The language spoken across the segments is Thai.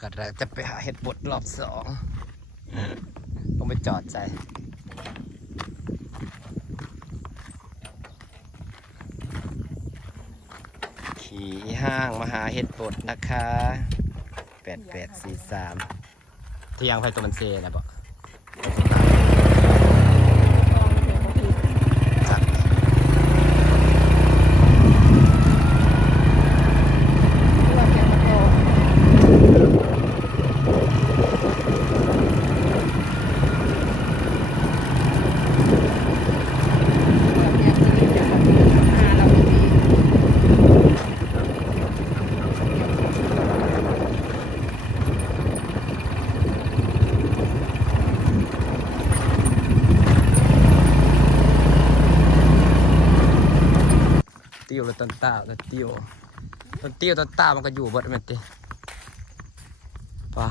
ก็เราจะไปหาเห็ดบดรอบสองต้องไปจอดใจขี่ห้างมาหาเห็ดบดนะคะ8843ที่ยังไฟตัวมันเซนะบอกติ้วแล้วต้นตาต้นติ้วต้นติ้วต้นตามันก็อยู่บดมันติป้า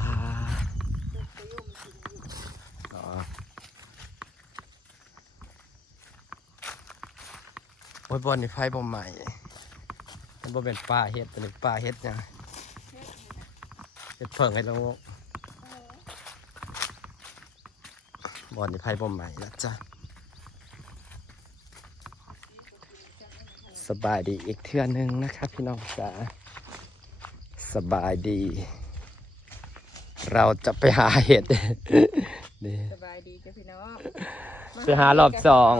โอ้ยบอลนี่ไฟบอมใหม่มันบ่เป็นปลาเห็ดเป็นปลาเห็ดยังเห็ดเพิ่งให้เราบอลนี่ไฟบอมใหม่นะจ๊ะสบายดีอีกเทื่อนึงนะครับพี่น้องจ๋าสบายดี เราจะไปหาเห็ดสบายดีจ้ะพี่น้องไปหารอบสอง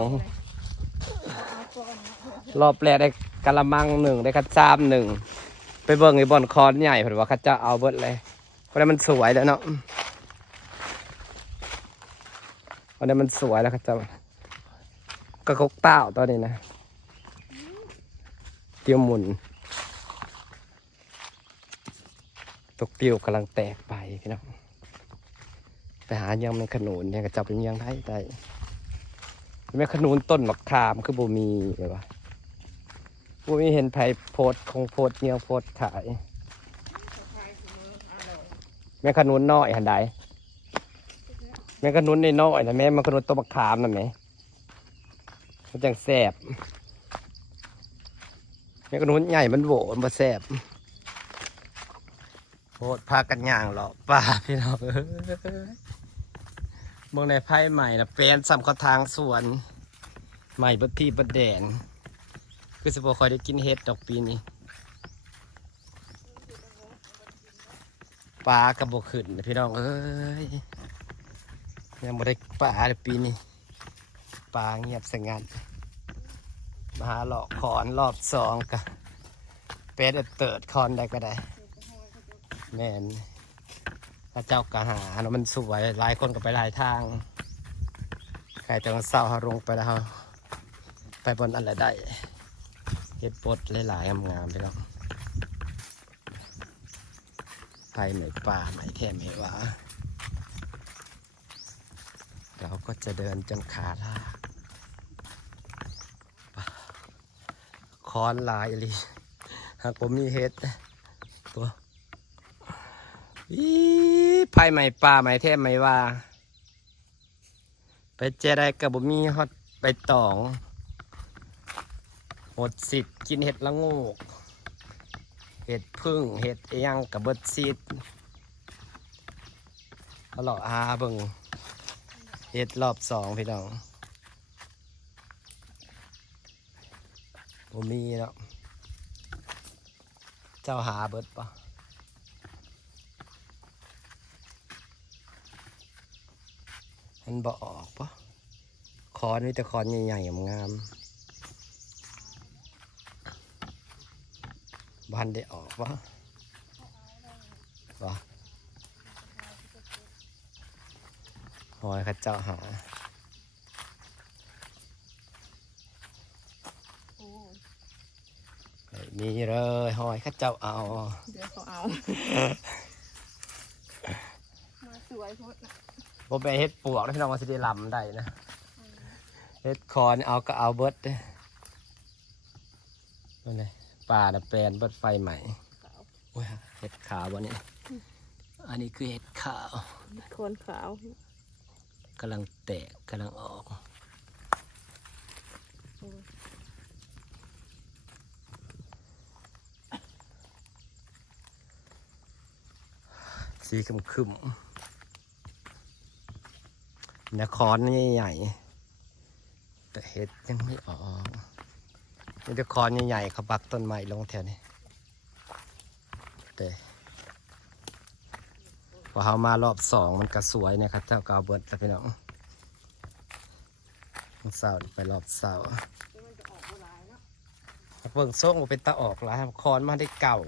รอบแรกได้กะละมังหนึ่งได้คัดซ้ำหนึ่งไปเบิ่งไอ้บอลคอนใหญ่เผื่อว่าเขาจะเอาเบิดเลยเพราะนั้นมันสวยแล้วเนาะเพราะนั้นมันสวยแล้วเขาจะกระกกเต้าตอนนี้นะเตี้ยวหมุนตกติวกำลังแตกไปพี่น้องไปหายังไม่ขนุนยังกระจับเป็นยังไงได้ไม่ขนุนต้นมะขามคือบ่มีเลยว่ะบ่มีเห็นไผโพดคงโพดเงี้ยโพดขายแม่ขนุนน้อยหันใดแม่ขนุนน้อยนะแม่มันขนุนต้นมะขามนั่นไหมมันจังแสบแม่ขนุนใหญ่มันโหวมันบ่แสบโพดพากันย่างหรอป้าพี่น้องมองในไพ่ใหม่นะเป็นสำคัญทางสวนใหม่บัดที่บัดแดนคือสิบคอยได้กินเห็ดดอกปีนี้ปลากระบอกขึ้นพี่น้องเอ้ยยังไม่ได้ปลาเลยปีนี้ปลาเงียบสงัดมาหาหลอกคอนรอบสองกับเป็ดเติร์ดคอนได้ก็ได้แม่นพระเจ้ากะหาเนาะมันสวยหลายคนก็ไปหลายทางใครจะมาเศร้าหาลงไปแล้วไปบนอะไรได้เห็ดบดหลายๆงามๆไปแล้วไปไหนป่าไหนแท่ไหนวะเราก็จะเดินจนขาลากคอนลายเลยหากผมมีเห็ดตัวไผ่ไหมป่าไหมแท่ไหมว่าไปเจอได้กับบ่มีฮอตไปตองหมดสิทธิ์กินเห็ดละโงกเห็ดพึ่งเห็ดเอียงกับเบิดซีดเขาหล่ออาเบิ่งเห็ดรอบสองพี่น้องบ่มีแล้วเจ้าหาเบิดปะมันบ่ออกปะคอนนี่แต่คอนใหญ่ๆงามบ้านได้ออกปะวะหอยข้าเจ้าหามีเลยหอยข้าเจ้าเอาเดี๋ยวเขาเอามาสวยพุทธนะบ่ไปเฮ็ดปวกแล้วพี่น้องมาสิได้ลำได้นะเฮ็ดคอนเอาก็เอาเบิดนั่นเลยป่าน่ะแปลนเบิดไฟใหม่โอ้ยเห็ดขาววันนี้อันนี้คือเห็ดขาวโคนขาวกำลังแตกกำลังออก สีคึมๆนครใหญ่ๆแต่เห็ดยังไม่ออกนี่นครใหญ่ๆเขาปักต้นไม้ลงแถวนี้แต่พอเขามารอบสองมันก็สวยเนี่ยครับเจ้ากาวเบิร์ดแล้วพี่น้องเสาร์ไปรอบเสาร์เบิ่งส่งว่าเป็นตาออกแล้วครับคอนมาได้เก่า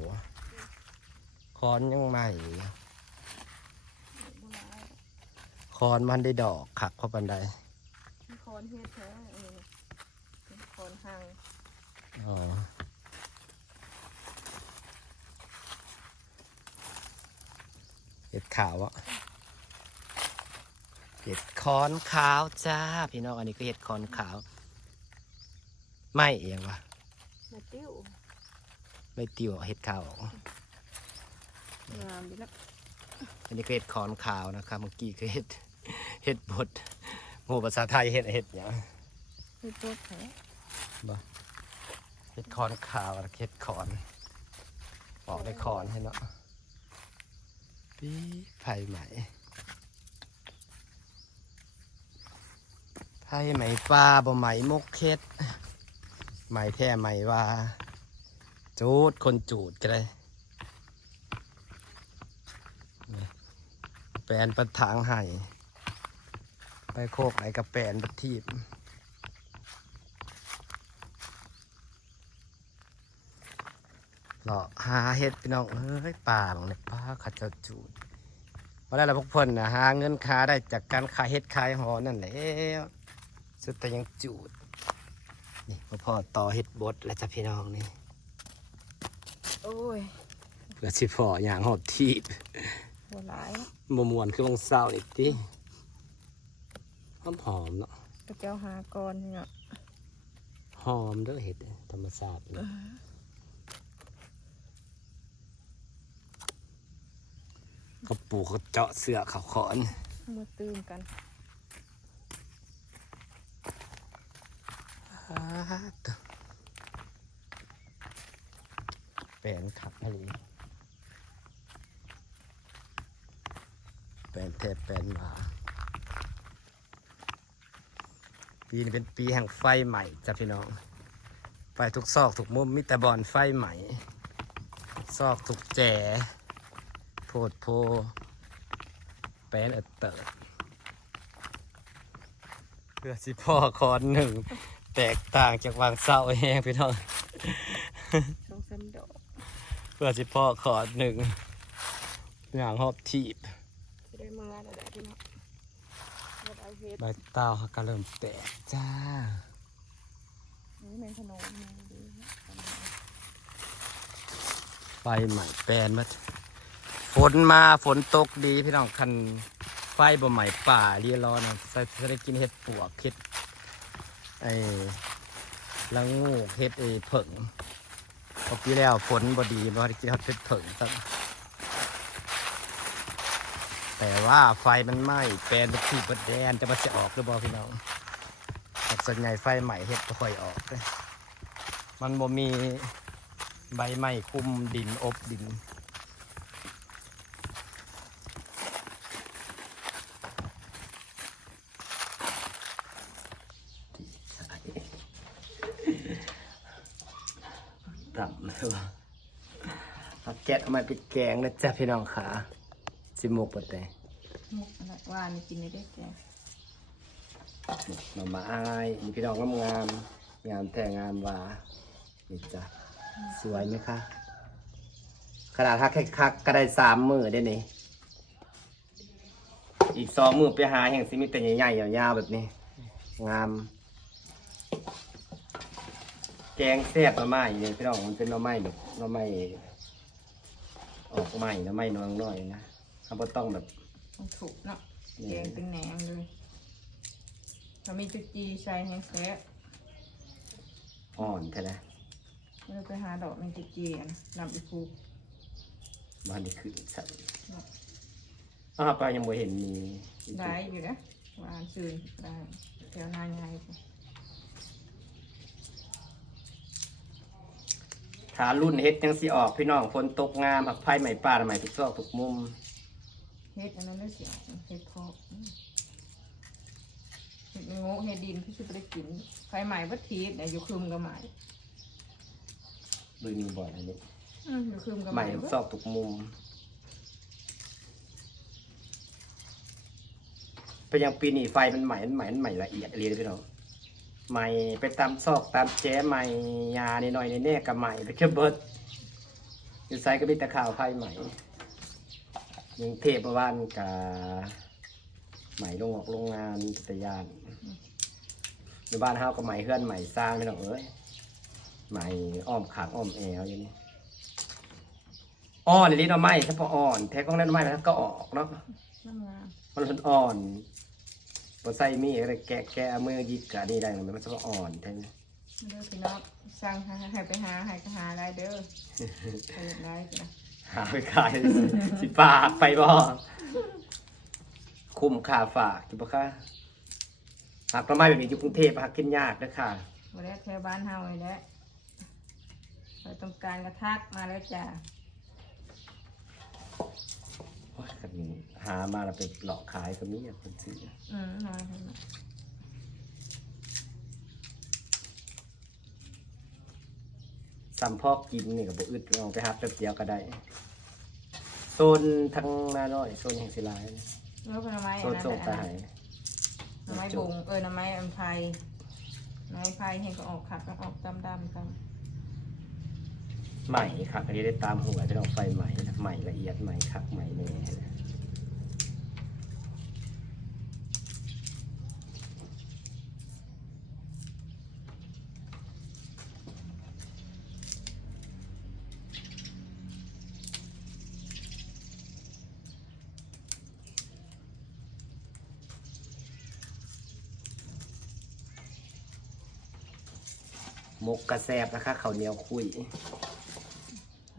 คอนยังใหม่คอนมันได้ดอกขักเข้าบันได โคนเฮ็ดแท้โคนหาง อ๋อเห็ดขาวอะเห็ดคอนขาวจ้าพี่น้องอันนี้ก็เห็ดคอนขาวไม่เองวะ มาติ้ว ไม่ติวเห็ดขาวออก งามดีนะ อันนี้ก็เห็ดคอนขาวนะครับเมื่อกี้ก็เห็ดบดหมู่ภาษาไทยเห็ดอย่าง เฮ็ดตัวแท้ บ่เห็ดคอนขาวกับเห็ดคอนออกได้คอนให้เนาะปีไผ่ไหมไผ่ไหมปลาบ่ไหมมกเห็ดไหมแท้ไหมว่าจูดคนจูดก็ได้แปลนประถางไห่ไปโคกไหนกับแปลนประทีบหล่อหาเห็ดพี่น้องเอ้ยป่าของเนี่ยป้าขัดเจ้าจูดว่าได้ละพวกเพิ่นนะหาเงินค้าได้จากการขายเห็ดขายหอนั่นแหละสุดแต่ยังจูดนี่พ่อต่อเห็ดบดแล้วจ้ะพี่น้องนี่ โอ้ย เพื่อสิพ่ออย่างหอบทีบ หัวหลาย มวนคือวังเศร้าอีกทีหอมเนาะ กระเจ้าหาก่อนเนี่ย หอมเด้อเห็ดธรรมชาติเลยเขาปลูกเขาเจาะเสือเขาขอน มาตื่นกัน แปลนขับอะไรแปลนแทบแปลนมาปีนี้เป็นปีแห่งไฟใหม่จ้ะพี่น้องไฟทุกซอกทุกมุมมีแต่บอนไฟใหม่ซอกทุกแจโพดโพแปลนเติดเพื่อสิพ่อคอนหนึ่งแตกต่างจากวางเศร้าแห้งพี่น้อง ช่องเส้นดอก เพื่อสิพ่อคอนหนึ่งอย่างหอบทีบ จะได้มาแล้วได้พี่น้องมาได้เฮ็ด ใบเต้าเขาก็เริ่มแตกจ้า นี่เป็นขนมดี ไฟใหม่แปลนมาฝนมาฝนตกดีพี่น้องคันไฟบ่ใหม่ป่าเรียร้อนนะจะได้กินเห็ดปวกเห็ดไอ้ละงูเห็ดไอ้เผิงพอปีแล้วฝนบ่ดีบ่ได้กินเห็ดเผิงตั้งแต่ว่าไฟมันไหม้แปลนเป็นที่บดแดนจะมาจะออกหรือบ่พี่น้องแต่ส่วนใหญ่ไฟใหม่เห็ดก็ค่อยออกเลยมันบ่มีใบไม้คุมดินอบดินต่ำเลยว่ะเอาแกะเอามาไปแกงนะจ๊ะพี่น้องขาสิหมกปะแต่ มุกอะไรว่านี่กินได้แก่ หน่อไม้นี่พี่น้องงามงามแต่งามว่านี่จ้ะสวยไหมคะขนาดถ้าคักก็ได้3 มื้อได้นี่อีก2 มื้อไปหาแห่งสิมีแต่ใหญ่ๆยาวๆแบบนี้ งาม แกงแซ่บหน่อไม้เนี่ยพี่น้องมันเป็นหน่อไม้แบบหน่อไม้ออกใหม่หน่อไม้น้อยๆนะเขาบ่ต้องแบบ ต้องถูกเนาะแกงเป็นแหนงเลยถ้ามีจุจีใส่แห้งแซ่บ อ่อนแท้นะ เราไปหาดอกในจุจีอันนำไปปลูก บ้านนี้คือสัตว์ก็ยังบ่เห็นมี ได้อยู่นะหวานซื่นได้แถวนาใหญ่ ถ้ารุ่นเฮ็ดยังสิออกพี่น้องฝนตกงามผักไผ่ใหม่ป่าใหม่ทุกซอกทุกมุม เฮ็ดอันนั้นได้เสียเฮ็ดพอกเฮ็ดโง่เฮ็ดดินพี่ชุบได้กินไฟใหม่วัดทีเนี่ยอยู่คืมกับใหม่ ดูมีบ่อยอันนี้ อยู่คืมกับ ใหม่ซอกทุกมุมไปยังปีนี้ไฟมันใหม่ละเอียดเลยพี่น้องใหม่ไปตามซอกตามแจ้ใหม่ยาในหน่อยในแน่กับใหม่ไปเชื่อเบิร์ดอยู่ไซก็มีแต่ข่าวไฟใหม่ยังเทพประวันกับใหม่ลงออกโรงงานตะยานในบ้านเฮาก็ใหม่เฮือนใหม่สร้างพี่น้องเอ้ยใหม่อ้อมขางอ้อมแอวอย่างนี้อ่อนลิ้นเอาไม้ถ้าพออ่อนแท้ก็เล่นไม้แล้วก็ออกเนาะ น้ำงาม มันอ่อนพอใส่มีอะไรแกะมือยิกกะนี่ได้มันจะอ่อนแท้นี่ เด้อพี่น้องสั่งให้ไปหาให้ก็หาได้เด้อไปได้จ้ะ หาไปขายสิฝากไปบ่คุ้มค่าฝากจิบ่ค่ะหากต้นไม้แบบนี้อยู่กรุงเทพหากินยากเด้อค่ะ บ่ได้แถวบ้านเฮาเลยแหละเราต้องการกระทักมาแล้วจ้ะ โอ้ยคันนี้หามาแล้วไปหลอกขายก็มีอ่ะคนซื้อ มาเถอะนะ ซ้ำพอกกินนี่ก็บ่อึดเอาไปหาแป๊บเดียวก็ได้โซนทางนาน้อยโซนแห่งศิลาเนี่ย เนื้อผลไม้ โซนส่งตาหาย น้ำไม้บงน้ำไม้อัมไพรน้ำไม้ไพรเห็นก็ออกขัดก็ออกดำกัน ใหม่ครับอันนี้ได้ตามหัวจะต้องไฟใหม่นะใหม่ละเอียดใหม่คักใหม่แน่นะมกกระแซบนะคะข้าวเหนียวคุย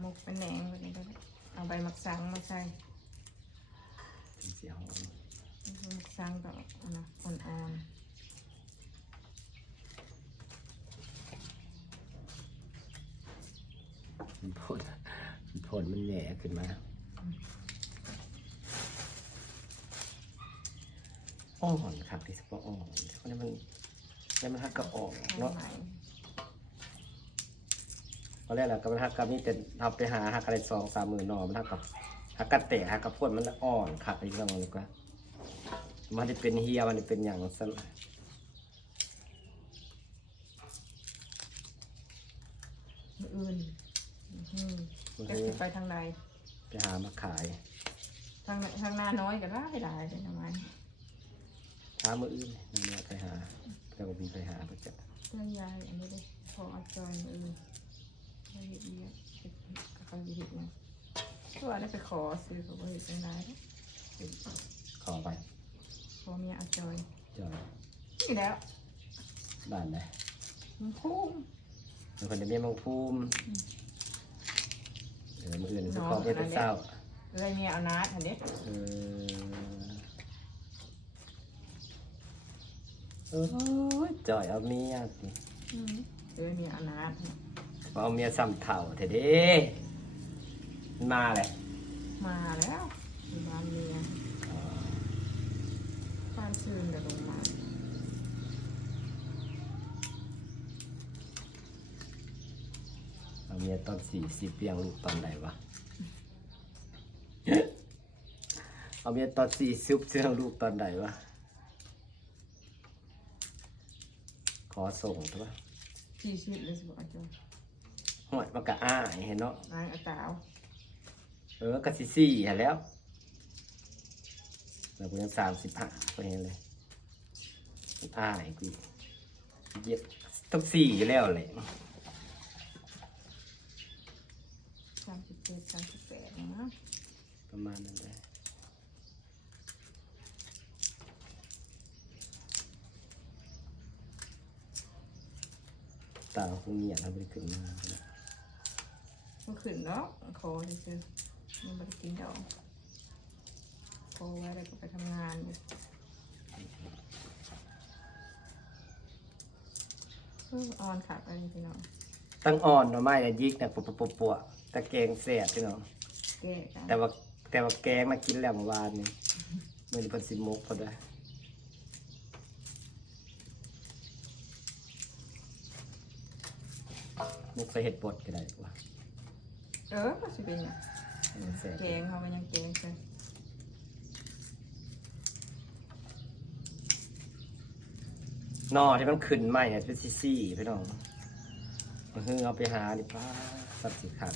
มุกเป็นแหนงแบบนี้ก็ได้เอาใบมักสังมาใส่ เสียหอม มักสังแบบนะอ่อน ผลมันแหน่ขึ้นมาอ่อนครับที่สปอร์อ่อนเพราะนั้นมันหักกระออก ๆ เนาะ ใหม่ ตอนแรกเราก็มันหักกับนี่แต่เราไปหาหักอะไร2-3 หมื่นหน่อมันหักกับหักกระเตะหักกระพ่นมันอ่อนขัดไปที่เราเลยกว่ามันจะเป็นเฮียมันจะเป็นอย่างสั้น มืออื่นจะสิไปทางใด ไปหามาขาย ทางหน้าน้อยก็ได้เลยทำไม หามืออื่นเนี่ยไปหาแต่ก็มีไปหาประจำ เพื่อนยายอันนี้เลยพอเอาจอยมืออื่นละเอียดก็เขาดีนะตัวได้ไปขอซื้อเขาไปทางใด ขอไป พอเมียเอาจอย จอย นี่แล้ว บ้านไหน มันพุ่ง เป็นคนจะมีมังภูมิมืออื่นจะขอไปแต่เศร้า เลยเมียเอานัดเห็นดิ จอยเอาเมียสิ เลยเมียเอานัด เอาเมียซ้ำเถ่าเถอะเด้มันมาเลย มาแล้วอยู่บ้านเมียบ้านชื่นเดี๋ยวลงมา เอาเมียตอน40เปียงลูกตอนไหนวะ เอาเมียตอน40เปียงลูกตอนไหนวะขอส่งใช่ปะ 40เลยสิบอกอาจารย์ หอยมากะอ้ายเห็นเนาะ นางอาสาว กะสี่เห็นแล้วเรากูยัง35ก็เห็นเลยอ้ายกูเย็บต้อง4อยู่แล้วเลย 37 38นะ ประมาณนั้นเลยตาคงเหนียดทำไปขึ้นมา ก็ขึ้นเนาะคอเลยซื้อมันไม่ได้กินดอกคอไว้แล้วก็ไปทำงานเลยอ่อนขาดอะไรพี่น้อง ตั้งอ่อนหน่อไม้ยิกนะปวตะเกงเสียพี่น้อง แก้กัน แต่ว่า แต่ว่าแกงมากินแล้วเมื่อวานนี่มื้อนี้เพิ่นสิมกพอได้มุกใส่เห็ดบดก็ได้กว่า ก็สิเป็นเนี่ย ให้มันแซ่บ แกงเขามันยังแกงใช่ หน่อที่มันขึ้นใหม่เนี่ยเป็นซี่ๆพี่น้องมันคือเอาไปหาดิป้าสับสิขาด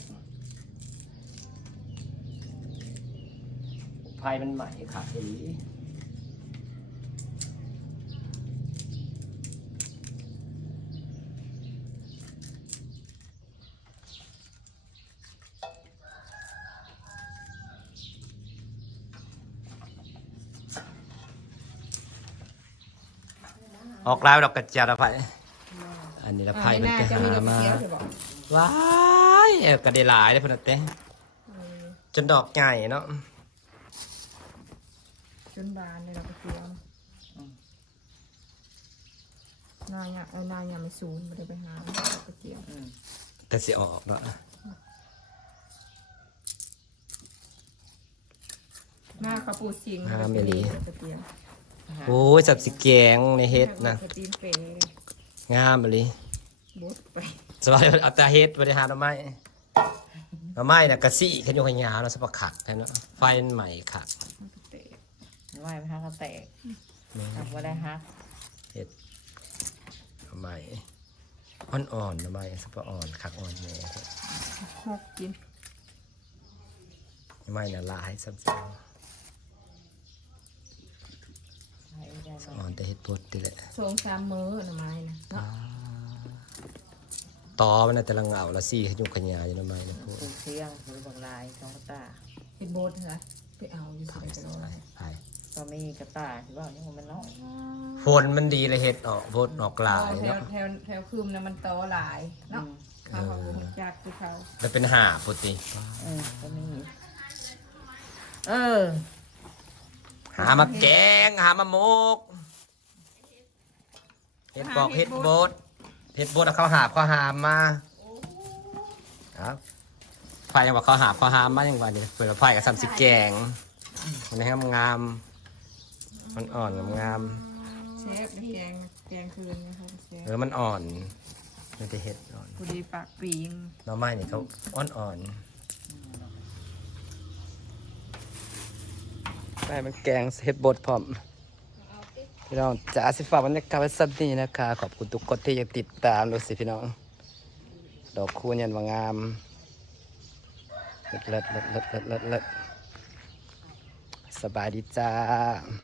ไฟมันใหม่ขาดอีออกลายดอกกระเจียวละไผ่อันนี้ละไผ่มันไปหามาว้ายกระเดหลายเลยพนักเต้จนดอกใหญ่เนาะ จนบานเลยเราไปเกี่ยวนายเนี่ยไม่สูนไม่ได้ไปหาไปเกี่ยว แต่สิออกเนาะ หน้าเขาปูสิงไปเกี่ยว โอ้ยสับสิแกงในเฮ็ดนะ ตีนเป๋ งามเลย บดไป สบายเอาแต่เฮ็ดบริหารเอาไม้เอาไม้น่ะกะสิขยุกขยาเนาะสับขักแค่เนาะไฟมันใหม่ขัก เตะ ไม่ไปฮักเขาแตกหักว่าได้ฮัก เฮ็ดเอาไม้อ่อนๆเอาไม้สับอ่อนขักอ่อนแหน่ หกกิน เอาไม้น่ะหลายสับ อ่อนแต่เฮ็ดบดนี่แหละ 2-3 มื้อหน่อไม้นะเนาะ ตอมันน่ะแต่ละเหงาละซี่ขยุกขยาอยู่เอาไม้นะพวก ปูเที่ยงหรือบางลายสองกระตา เป็นโบดเหรอไปเอาอยู่สิไปรอ ไป ก็มีกระตาที่ว่านี่มันน้อย ฝนมันดีเลยเฮ็ดออกบดออกหลาย แถว เนาะ แถวคืมนะมันโตหลายเนาะเขาเขาจากที่เขา แล้วเป็นหาปุติ ก็มีเออ หามาแกงหามามกเฮ็ดบอกเฮ็ดบดเอาเขาหาบเขาหามมาครับไฟยังบอกเขาหาบเขาหามมาอย่างว่านี่เปิดไฟกับซ้ำสิแกงมันให้งามมันอ่อนงาม เชฟแกงคืนนะครับเชฟ มันอ่อนมันจะเฮ็ดอ่อน พอดีปากปีง หน่อไม้นี่เขาอ่อนไปมันแกงเฮ็ดบดพร้อมพี่น้องจ๋าสิฝากบรรยากาศไว้สักนี้นะคะขอบคุณทุกคนที่ยังติดตามดูสิพี่น้องดอกคูณยันว่างามเลิศสบายดีจ้า